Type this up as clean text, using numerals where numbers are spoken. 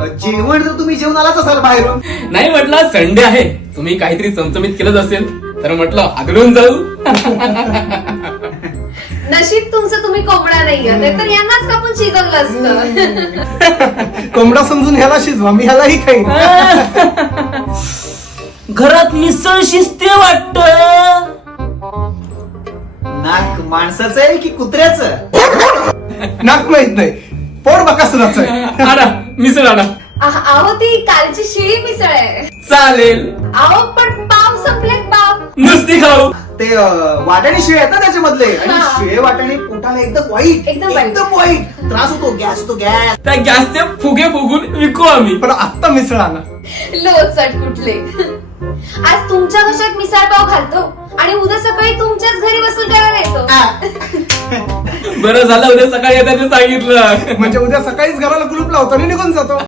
जेवण तर तुम्ही जेवण आलाच असाल बाहेरून. नाही म्हटलं संडे आहे, तुम्ही काहीतरी चमचमीत केलंच असेल तर म्हटलं आदळून जाऊ. नशीब तुमचं तुम्ही कोंबडा नाहीये, नाहीतर यांनाच कापून शिजवलं असतं. कोंबडा समजून ह्याला शिजवा, मी ह्यालाही खाईन. घरात मिसळ शिजते वाटत. नाक माणसाचं आहे की कुत्र्याचं? नाक माहित नाही, पोट बकासुराचं आहे. आणा मिसळ आणा. अहो ती कालची शिळी मिसळ आहे. चालेल, अहो पण पाव संपलेत पाव. नुसती खाऊ. ते वाटाणे शिळे आहेत ना त्याच्यामधले, आणि हा. शिळे वाटाणे पोटाला एकदम वाईट, एकदम वाईट. एकदम वाईट त्रास होतो, गॅस होतो, गॅस. त्या गॅसचे फुगे फुगून विकू आम्ही. पण आत्ता मिसळ आणा. लोचट कुठले. आज तुमच्या घशात मिसळ पाव घालतो आणि उद्या सकाळी तुमच्याच घरी वसूल करायला येतो. बरं झालं उद्या सकाळी येतात ते सांगितलं. म्हणजे उद्या सकाळीच घराला कुलूप लावतो आणि निघून जातो.